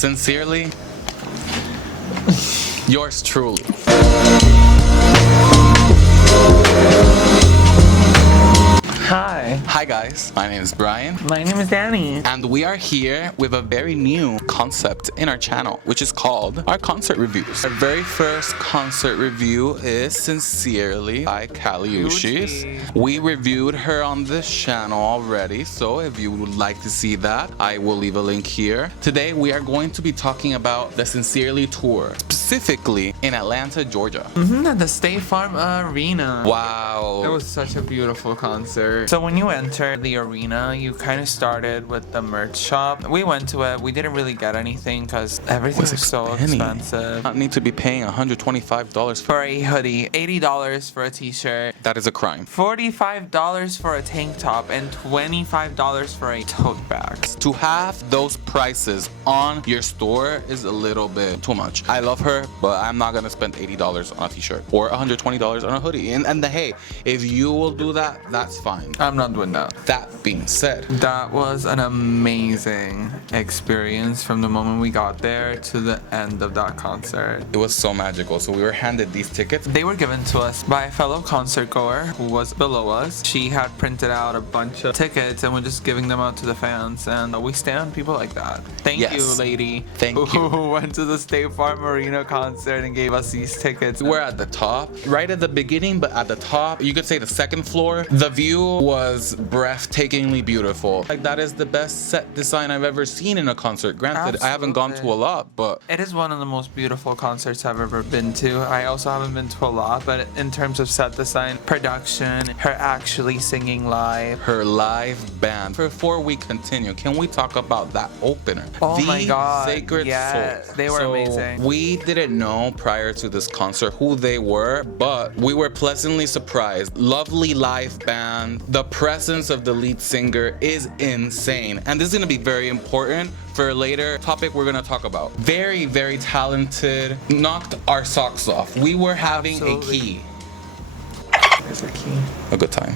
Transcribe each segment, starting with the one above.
Sincerely, yours truly. Hi guys, my name is Brian. My name is Danny. And we are here with a very new concept in our channel, which is called our concert reviews. Our very first concert review is Sincerely by Uchis. We reviewed her on this channel already, so if you would like to see that, I will leave a link here. Today we are going to be talking about the Sincerely tour, specifically in Atlanta, Georgia. At the State Farm Arena. Wow. It was such a beautiful concert. So when you enter the arena, you kind of started with the merch shop. We went to it. We didn't really get anything because everything was so expensive. I need to be paying $125 for a hoodie, $80 for a t-shirt. That is a crime. $45 for a tank top and $25 for a tote bag. To have those prices on your store is a little bit too much. I love her, but I'm not gonna spend $80 on a t-shirt or $120 on a hoodie. And hey, if you will do that, that's fine. I'm not doing that. That being said, that was an amazing experience from the moment we got there to the end of that concert. It was so magical. So we were handed these tickets. They were given to us by a fellow concert goer who was below us. She had printed out a bunch of tickets and we're just giving them out to the fans, and we stand people like that. Thank you, lady. Thank you. Who went to the State Farm Arena concert and gave us these tickets. We're at the top, right at the beginning, but at the top, you could say the second floor. The view was breathtakingly beautiful. Like, that is the best set design I've ever seen in a concert. Granted, Absolutely. I haven't gone to a lot, but it is one of the most beautiful concerts I've ever been to. I also haven't been to a lot, but in terms of set design, production, her actually singing live, her live band. Before we continue, can we talk about that opener? Oh my God. Sacred Soul. They were amazing. We didn't know prior to this concert who they were, but we were pleasantly surprised. Lovely live band. The presence of the lead singer is insane, and this is going to be very important for a later topic we're going to talk about. Very, very talented. Knocked our socks off. We were having a key. There's a key. A good time.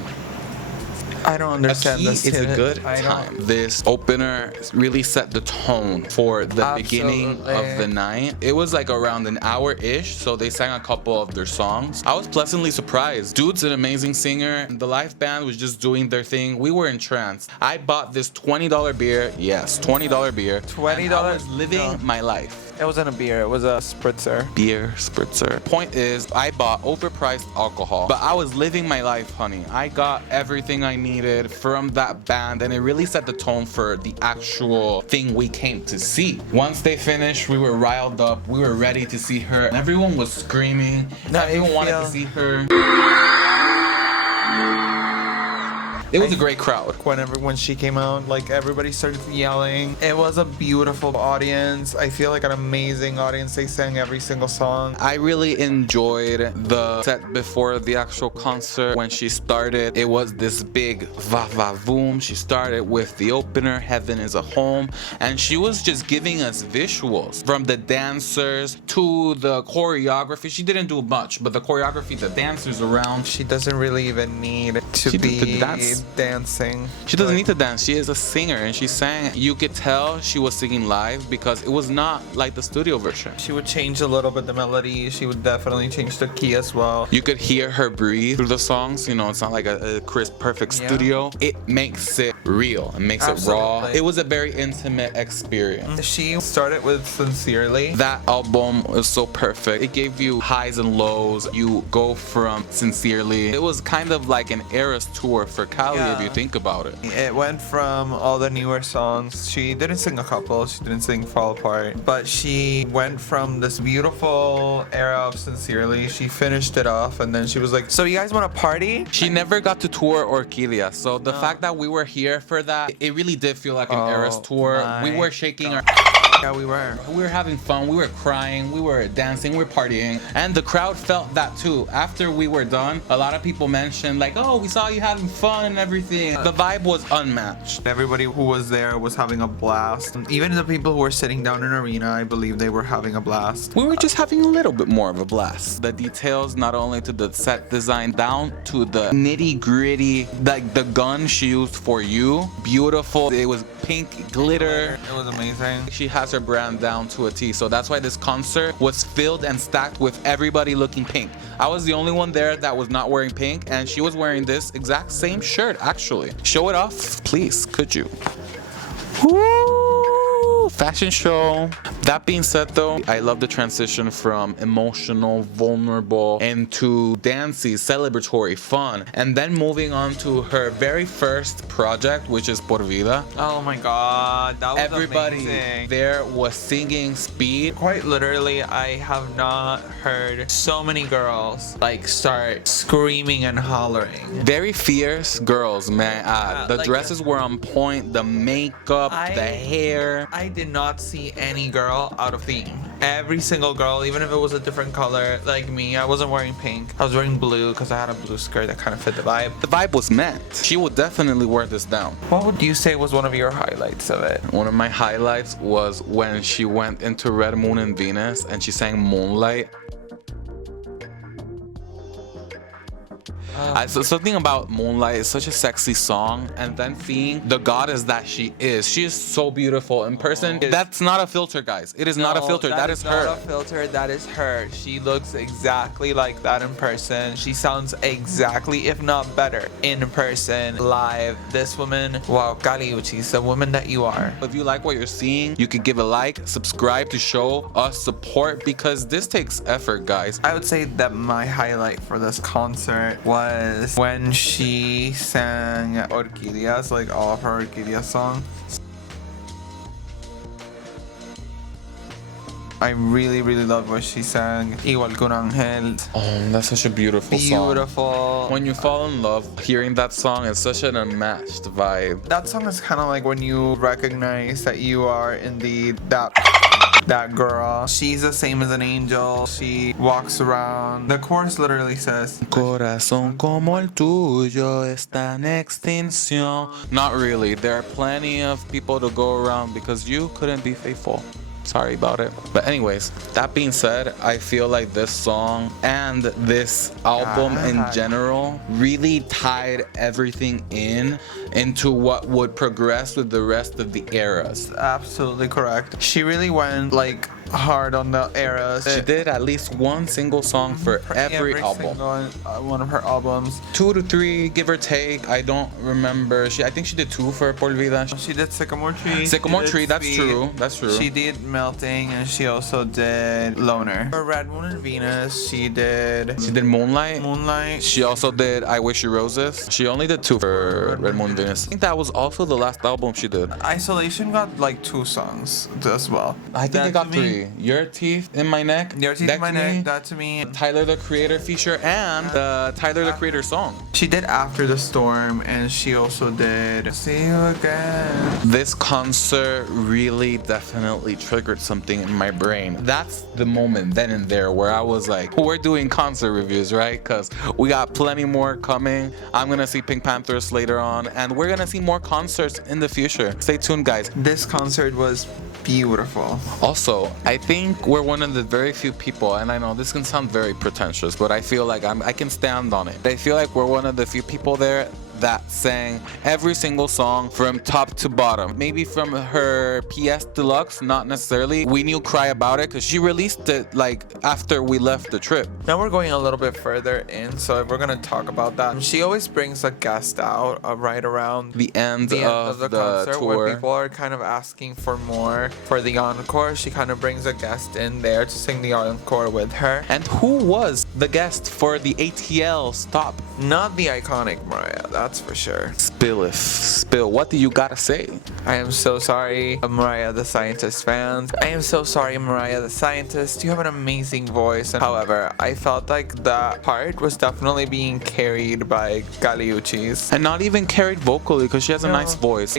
I don't understand this. It's a good time. This opener really set the tone for the beginning of the night. It was like around an hour-ish, so they sang a couple of their songs. I was pleasantly surprised. Dude's an amazing singer. The live band was just doing their thing. We were entranced. I bought this $20 beer. Yes, $20 beer. $20? I was living my life. It wasn't a beer, it was a spritzer. Beer spritzer. Point is, I bought overpriced alcohol, but I was living my life, honey. I got everything I needed from that band, and it really set the tone for the actual thing we came to see. Once they finished, we were riled up. We were ready to see her. Everyone was screaming. Everyone wanted to see her. It was a great crowd. When she came out, like, everybody started yelling. It was a beautiful audience. I feel like an amazing audience. They sang every single song. I really enjoyed the set before the actual concert. When she started, it was this big va-va-voom. She started with the opener, Heaven is a Home, and she was just giving us visuals from the dancers to the choreography. She didn't do much, but the choreography, the dancers around. She doesn't really even need to be dancing. She doesn't need to dance. She is a singer, and she sang. You could tell she was singing live because it was not like the studio version. She would change a little bit the melody. She would definitely change the key as well. You could hear her breathe through the songs. You know, it's not like a crisp, perfect studio. It makes it real. It makes it raw. It was a very intimate experience. She started with Sincerely. That album was so perfect. It gave you highs and lows. You go from Sincerely. It was kind of like an Eras tour for Cali, if you think about it. It went from all the newer songs. She didn't sing a couple. She didn't sing Fall Apart. But she went from this beautiful era of Sincerely. She finished it off, and then she was like, so you guys want to party? She never got to tour Orquídea. So the fact that we were here for that, it really did feel like an Eras tour. We were shaking our... Yeah, we were. We were having fun. We were crying. We were dancing. We were partying. And the crowd felt that too. After we were done, a lot of people mentioned like, oh, we saw you having fun and everything. The vibe was unmatched. Everybody who was there was having a blast. Even the people who were sitting down in arena, I believe they were having a blast. We were just having a little bit more of a blast. The details, not only to the set design, down to the nitty gritty, like the gun she used for you, beautiful. It was pink glitter. It was amazing. She had has her brand down to a T. So that's why this concert was filled and stacked with everybody looking pink. I was the only one there that was not wearing pink, and she was wearing this exact same shirt actually. Show it off, please, could you? Woo! Fashion show. That being said though, I love the transition from emotional, vulnerable into dancey, celebratory, fun, and then moving on to her very first project, which is Por Vida. Oh my god, that was Everybody amazing. there was singing Speed. Quite literally, I have not heard so many girls like start screaming and hollering. Very fierce girls, man. The like dresses were on point, the makeup, the hair. I did not see any girl out of theme. Every single girl, even if it was a different color, like me, I wasn't wearing pink. I was wearing blue because I had a blue skirt that kind of fit the vibe. The vibe was met. She would definitely wear this down. What would you say was one of your highlights of it? One of my highlights was when she went into Red Moon and Venus and she sang Moonlight. So something about Moonlight is such a sexy song, and then seeing the goddess that she is so beautiful in person. That's not a filter, guys. It is not a filter. That is her. Not a filter. That is her. She looks exactly like that in person. She sounds exactly, if not better, in person, live. This woman, wow, Kali Uchis, the woman that you are. If you like what you're seeing, you could give a like, subscribe to show us support, because this takes effort, guys. I would say that my highlight for this concert was when she sang Orquídeas, like all of her Orquídea songs. I really loved what she sang. Igual que un ángel. Oh, that's such a beautiful song. Beautiful. When you fall in love, hearing that song is such an unmatched vibe. That song is kind of like when you recognize that you are indeed that girl. She's the same as an angel. She walks around. The chorus literally says, Corazón como el tuyo está en extinción. Not really. There are plenty of people to go around because you couldn't be faithful. Sorry about it. But anyways, that being said, I feel like this song and this album in general really tied everything into what would progress with the rest of the eras. Absolutely correct. She really went like hard on the eras. She did at least one single song for every album. Single, one of her albums. 2 to 3, give or take. I don't remember. I think she did 2 for Por Vida. She did Sycamore Tree. Sycamore Tree, that's true. That's true. She did Melting, and she also did Loner. For Red Moon and Venus, she did Moonlight. She also did I Wish You Roses. She only did 2 for Red Moon and Venus. I think that was also the last album she did. Isolation got like 2 songs as well. I think it got 3. Your Teeth in My Neck. Your Teeth in My Neck. That to me. Tyler the Creator feature and the Tyler the Creator song. She did After the Storm, and she also did See You Again. This concert really definitely triggered something in my brain. That's the moment then and there where I was like, we're doing concert reviews, right? Because we got plenty more coming. I'm gonna see Pink Panthers later on, and we're gonna see more concerts in the future. Stay tuned, guys. This concert was beautiful. Also, I think we're one of the very few people, and I know this can sound very pretentious, but I feel like I can stand on it. I feel like we're one of the few people there that sang every single song from top to bottom. Maybe from her PS Deluxe, not necessarily. We knew Cry About It because she released it like after we left the trip. Now we're going a little bit further in, so if we're gonna talk about that. She always brings a guest out right around the end of the concert tour, where people are kind of asking for more for the encore. She kind of brings a guest in there to sing the encore with her. And who was the guest for the ATL stop? Not the iconic Mariah, that's for sure. Spill. What do you gotta say? I am so sorry, Mariah the Scientist fans. I am so sorry, Mariah the Scientist. You have an amazing voice. However, I felt like that part was definitely being carried by Kali Uchis. And not even carried vocally because she has a nice voice.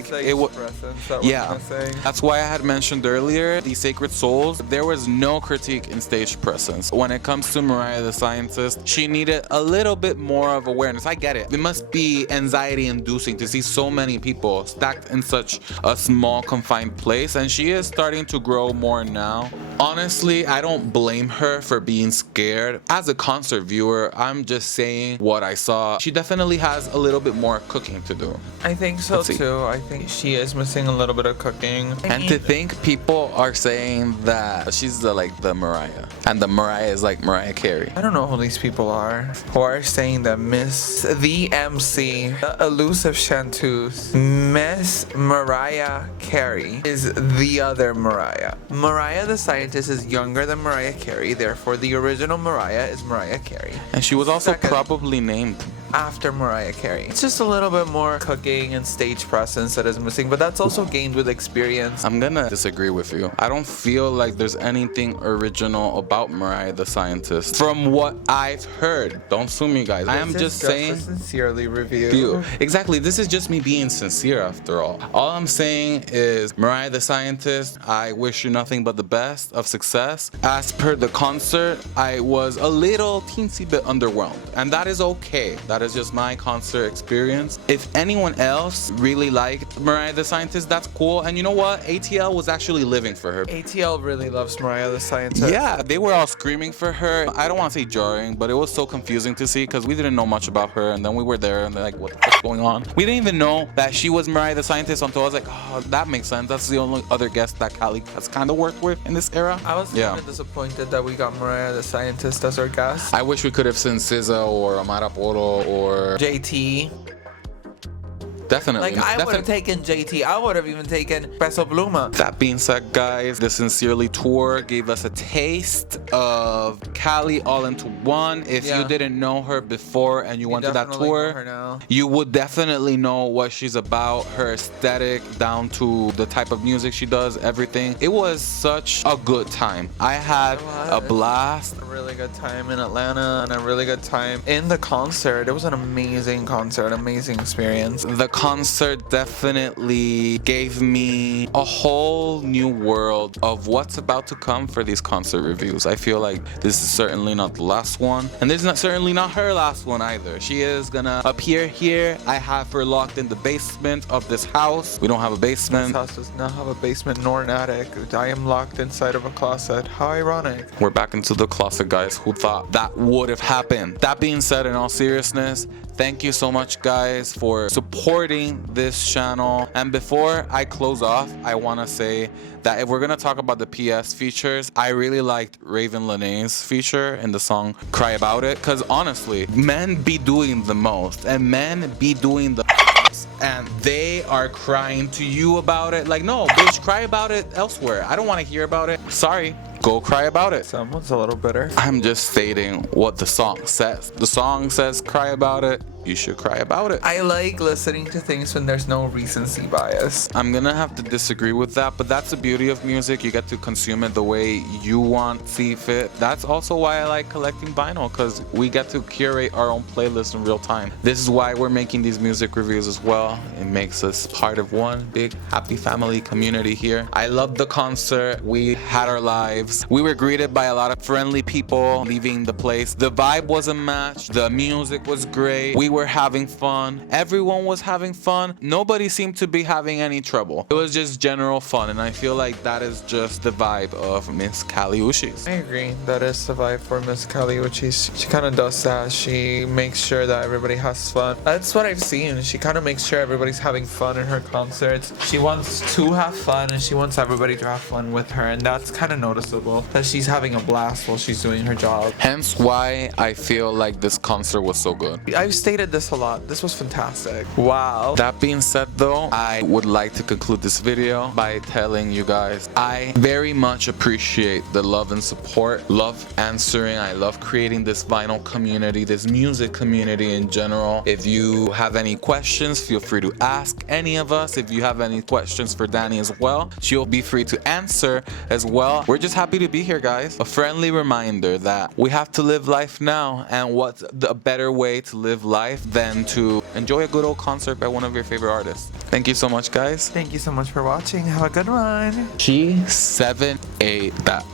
Yeah, that's why I had mentioned earlier the Sacred Souls. There was no critique in stage presence. When it comes to Mariah the Scientist, she needed a little bit more of awareness. I get it. It must be anxiety inducing to see so many people stacked in such a small confined place, and she is starting to grow more now. Honestly, I don't blame her for being scared. As a concert viewer, I'm just saying what I saw. She definitely has a little bit more cooking to do. I think so too. I think she is missing a little bit of cooking. And to think people are saying that she's the Mariah, and the Mariah is like Mariah Carey. I don't know who these people are who are saying that Miss the MC, the elusive chanteuse, Miss Mariah Carey is the other Mariah. Mariah the Scientist is younger than Mariah Carey, therefore the original Mariah is Mariah Carey. And she was also probably named after Mariah Carey. It's just a little bit more cooking and stage presence that is missing, but that's also gained with experience. I'm gonna disagree with you. I don't feel like there's anything original about Mariah the Scientist from what I've heard. Don't sue me, guys. I am just saying a sincerely review. Exactly. This is just me being sincere after all. All I'm saying is Mariah the Scientist, I wish you nothing but the best of success. As per the concert, I was a little teensy bit underwhelmed, and that is okay. That is just my concert experience. If anyone else really liked Mariah the Scientist, that's cool. And you know what? ATL was actually living for her. ATL really loves Mariah the Scientist. Yeah, they were all screaming for her. I don't want to say jarring, but it was so confusing to see because we didn't know much about her, and then we were there and they're like, what the fuck's going on? We didn't even know that she was Mariah the Scientist until I was like, oh, that makes sense. That's the only other guest that Cali has kind of worked with in this era. I was kind of disappointed that we got Mariah the Scientist as our guest. I wish we could have seen SZA or Amara Poro or JT. Definitely. Like, I would have taken JT. I would have even taken Peso Pluma. That being said, guys, the Sincerely tour gave us a taste of Cali all into one. If you didn't know her before and you went to that tour, you would definitely know what she's about, her aesthetic, down to the type of music she does, everything. It was such a good time. I had a blast. A really good time in Atlanta and a really good time in the concert. It was an amazing concert, amazing experience. The concert definitely gave me a whole new world of what's about to come for these concert reviews. I feel like this is certainly not the last one, and this is certainly not her last one either. She is gonna appear here. I have her locked in the basement of this house. We don't have a basement. This house does not have a basement nor an attic. I am locked inside of a closet. How ironic. We're back into the closet, guys. Who thought that would have happened? That being said, in all seriousness, thank you so much, guys, for supporting this channel. And before I close off, I want to say that if we're going to talk about the PS features, I really liked Raven Lenae's feature in the song Cry About It, because honestly, men be doing the most and men be doing the and they are crying to you about it. Like, no, bitch, cry about it elsewhere. I don't want to hear about it. Sorry. Go cry about it. Someone's a little bitter. I'm just stating what the song says. The song says cry about it. You should cry about it. I like listening to things when there's no recency bias. I'm gonna have to disagree with that, but that's the beauty of music. You get to consume it the way you want, see fit. That's also why I like collecting vinyl, because we get to curate our own playlist in real time. This is why we're making these music reviews as well. It makes us part of one big happy family community here. I loved the concert. We had our lives. We were greeted by a lot of friendly people leaving the place. The vibe was a match. The music was great. We were having fun. Everyone was having fun. Nobody seemed to be having any trouble. It was just general fun, and I feel like that is just the vibe of Miss Cali Uchis. I agree. That is the vibe for Miss Cali Uchis. She kind of does that. She makes sure that everybody has fun. That's what I've seen. She kind of makes sure everybody's having fun in her concerts. She wants to have fun, and she wants everybody to have fun with her, and that's kind of noticeable, that she's having a blast while she's doing her job. Hence why I feel like this concert was so good. I've stated this a lot. This was fantastic. Wow. That being said though, I would like to conclude this video by telling you guys I very much appreciate the love and support. Love answering. I love creating this vinyl community, this music community in general. If you have any questions, feel free to ask any of us. If you have any questions for Danny as well, she'll be free to answer as well. We're just happy to be here, guys. A friendly reminder that we have to live life now, and what's the better way to live life than to enjoy a good old concert by one of your favorite artists. Thank you so much, guys. Thank you so much for watching. Have a good one. G78 that.